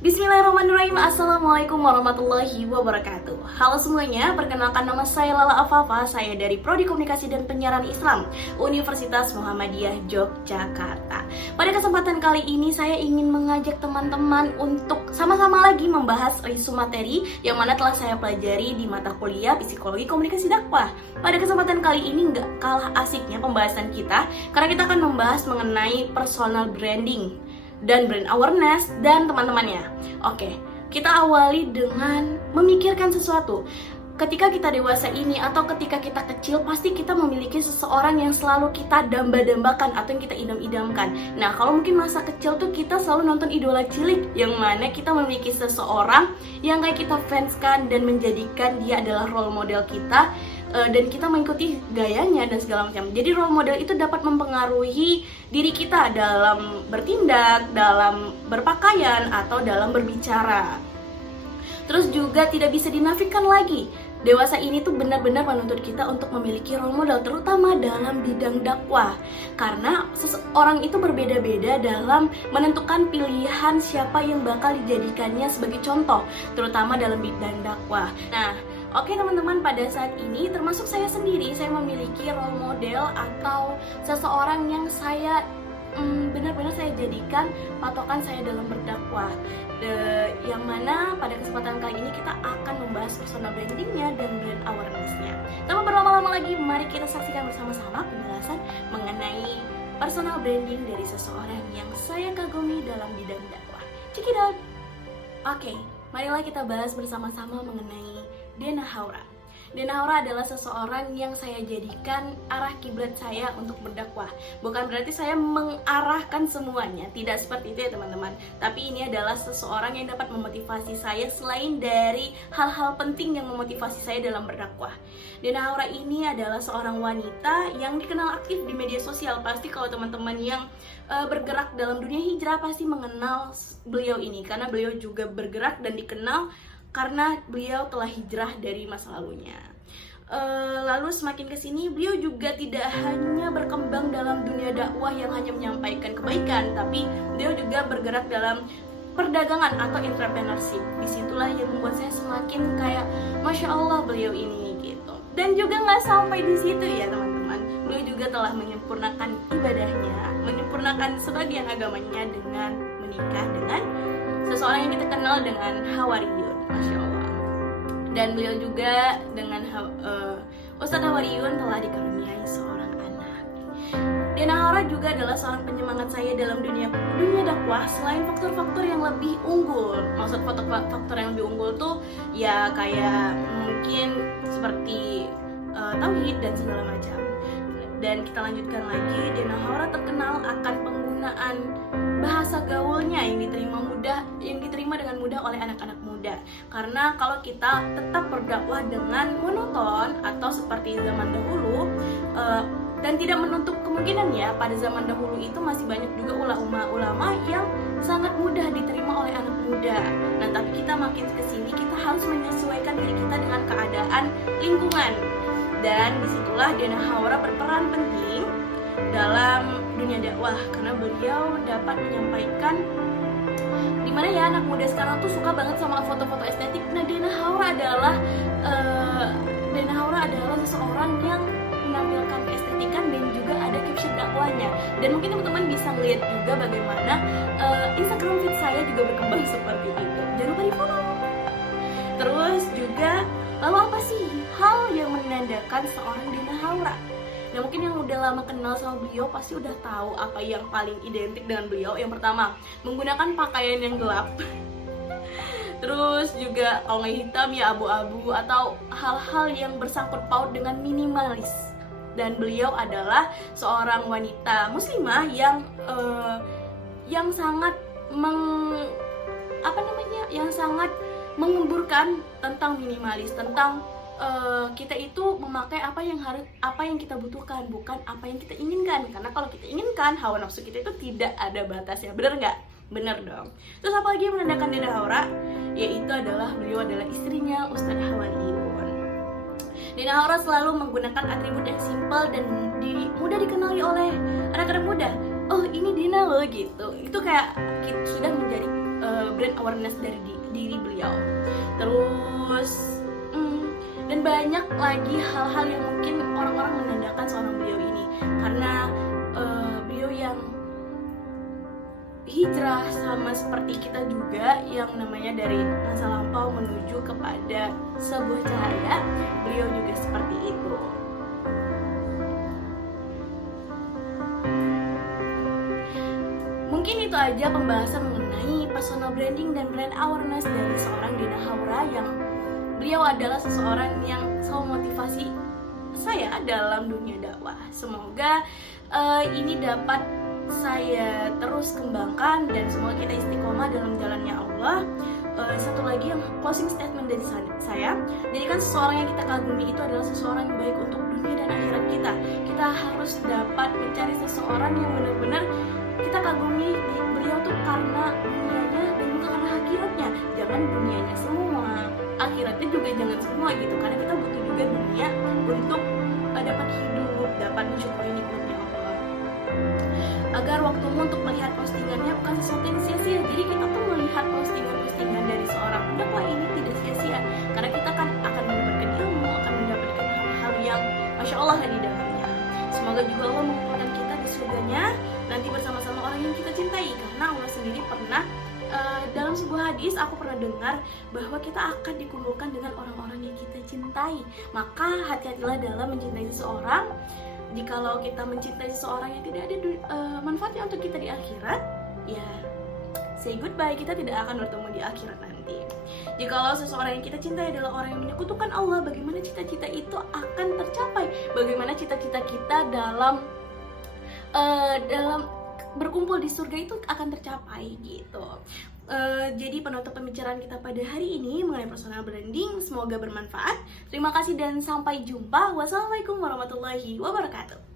Bismillahirrahmanirrahim. Assalamualaikum warahmatullahi wabarakatuh. Halo semuanya, perkenalkan nama saya Lala Afafa. Saya dari Prodi Komunikasi dan Penyiaran Islam Universitas Muhammadiyah Yogyakarta. Pada kesempatan kali ini saya ingin mengajak teman-teman untuk sama-sama lagi membahas isu materi yang mana telah saya pelajari di mata kuliah Psikologi Komunikasi Dakwah. Pada kesempatan kali ini nggak kalah asiknya pembahasan kita, karena kita akan membahas mengenai personal branding dan brand awareness dan teman-temannya. Oke, kita awali dengan memikirkan sesuatu. Ketika kita dewasa ini atau ketika kita kecil, pasti kita memiliki seseorang yang selalu kita damba-dambakan atau yang kita idam-idamkan. Nah, kalau mungkin masa kecil tuh kita selalu nonton idola cilik, yang mana kita memiliki seseorang yang kayak kita fanskan dan menjadikan dia adalah role model kita, dan kita mengikuti gayanya dan segala macam. Jadi role model itu dapat mempengaruhi diri kita dalam bertindak, dalam berpakaian, atau dalam berbicara. Terus juga tidak bisa dinafikan lagi, dewasa ini tuh benar-benar menuntut kita untuk memiliki role model, terutama dalam bidang dakwah. Karena seseorang itu berbeda-beda dalam menentukan pilihan siapa yang bakal dijadikannya sebagai contoh, terutama dalam bidang dakwah. Nah, oke teman-teman, pada saat ini termasuk saya sendiri, saya memiliki role model atau seseorang yang saya benar-benar saya jadikan patokan saya dalam berdakwah. Yang mana pada kesempatan kali ini kita akan membahas personal brandingnya dan brand awareness-nya. Tanpa berlama-lama lagi, mari kita saksikan bersama-sama penjelasan mengenai personal branding dari seseorang yang saya kagumi dalam bidang dakwah. Check it out! Oke, marilah kita bahas bersama-sama mengenai Dena Haura. Dena Haura adalah seseorang yang saya jadikan arah kiblat saya untuk berdakwah. Bukan berarti saya mengarahkan semuanya, tidak seperti itu ya teman-teman. Tapi ini adalah seseorang yang dapat memotivasi saya selain dari hal-hal penting yang memotivasi saya dalam berdakwah. Dena Haura ini adalah seorang wanita yang dikenal aktif di media sosial. Pasti kalau teman-teman yang bergerak dalam dunia hijrah pasti mengenal beliau ini, karena beliau juga bergerak dan dikenal karena beliau telah hijrah dari masa lalunya. Lalu semakin kesini beliau juga tidak hanya berkembang dalam dunia dakwah yang hanya menyampaikan kebaikan, tapi beliau juga bergerak dalam perdagangan atau entrepreneurship. Disitulah yang membuat saya semakin kayak Masya Allah beliau ini gitu. Dan juga nggak sampai di situ ya teman-teman, beliau juga telah menyempurnakan ibadahnya, menyempurnakan sebagian agamanya dengan menikah dengan seseorang yang kita kenal dengan Hawariyun, Masya Allah. Dan beliau juga dengan Ustadz Hawariyun telah dikaruniai seorang anak. Dena Haura juga adalah seorang penyemangat saya dalam dunia dakwah. Selain faktor-faktor yang lebih unggul, maksud faktor yang lebih unggul tuh ya kayak mungkin seperti tauhid dan segala macam. Dan kita lanjutkan lagi, Dena Haura terkenal akan penggunaan bahasa gaulnya yang diterima dengan mudah oleh anak-anak muda. Karena kalau kita tetap berdakwah dengan monoton atau seperti zaman dahulu, dan tidak menutup kemungkinan ya, pada zaman dahulu itu masih banyak juga ulama-ulama yang sangat mudah diterima oleh anak muda. Nah, tapi kita makin kesini kita harus menyesuaikan diri kita dengan keadaan lingkungan. Dan disitulah Dena Haura berperan penting dalam dunia dakwah, karena beliau dapat menyampaikan dimana ya anak muda sekarang tuh suka banget sama foto-foto estetik. Nah, Dena Haura adalah seseorang yang menampilkan keestetikan dan juga ada caption dakwahnya. Dan mungkin teman-teman bisa melihat juga bagaimana Instagram feed saya juga berkembang seperti itu. Jangan lupa di follow. Terus juga, lalu apa sih hal yang menandakan seorang Dena Haura? Nah, mungkin yang udah lama kenal sama beliau pasti udah tahu apa yang paling identik dengan beliau. Yang pertama, menggunakan pakaian yang gelap. Terus juga kalau nggak hitam ya abu-abu, atau hal-hal yang bersangkut paut dengan minimalis. Dan beliau adalah seorang wanita muslimah yang sangat mengemburkan tentang minimalis, tentang kita itu memakai apa yang kita butuhkan, bukan apa yang kita inginkan. Karena kalau kita inginkan, hawa nafsu kita itu tidak ada batasnya. Bener nggak? Bener dong. Terus apa lagi yang menandakan Dena Haura? Yaitu beliau adalah istrinya Ustadz Hawariyun. Dena Haura selalu menggunakan atribut yang simpel dan mudah dikenali oleh anak-anak muda. Oh, ini Dina loh gitu. Itu kayak sudah menjadi brand awareness dari diri beliau. Terus dan banyak lagi hal-hal yang mungkin orang-orang menandakan seorang beliau ini, karena beliau yang hijrah sama seperti kita juga, yang namanya dari masa lampau menuju kepada sebuah cahaya. Beliau juga seperti itu. Mungkin itu aja pembahasan mengenai personal branding dan brand awareness dari seorang Dina Haura, yang beliau adalah seseorang yang selalu motivasi saya dalam dunia dakwah. Semoga ini dapat saya terus kembangkan dan semoga kita istiqomah dalam jalannya Allah. Satu lagi yang closing statement dari saya, jadikan seseorang yang kita kagumi itu adalah seseorang yang baik untuk dunia dan akhirat kita. Kita harus dapat mencari seseorang yang benar-benar kita kagumi beliau tuh karena dunianya dan juga karena akhiratnya. Jangan dunianya semua, akhiratnya juga jangan semua gitu, karena kita butuh juga dunia untuk dapat hidup, dapat mensyukuri nikmatnya Allah. Agar waktumu untuk melihat postingannya bukan sesuatu yang sia-sia. Jadi kita tuh melihat postingan-postingan dari seorang pendakwah ini tidak sia-sia, karena kita kan akan mendapatkan ilmu, akan mendapatkan hal-hal yang Masya Allah di dalamnya. Semoga juga Allah mengumpulkan kita di surganya nanti bersama-sama orang yang kita cintai, karena Allah sendiri pernah dalam sebuah hadis aku pernah dengar bahwa kita akan dikumpulkan dengan orang-orang yang kita cintai. Maka hati-hatilah dalam mencintai seseorang. Jikalau kita mencintai seseorang yang tidak ada manfaatnya untuk kita di akhirat, ya say goodbye, kita tidak akan bertemu di akhirat nanti. Jikalau seseorang yang kita cintai adalah orang yang menyekutukan Allah, bagaimana cita-cita itu akan tercapai? Bagaimana cita-cita kita dalam berkumpul di surga itu akan tercapai gitu. Jadi penutup pembicaraan kita pada hari ini mengenai personal branding semoga bermanfaat. Terima kasih dan sampai jumpa. Wassalamualaikum warahmatullahi wabarakatuh.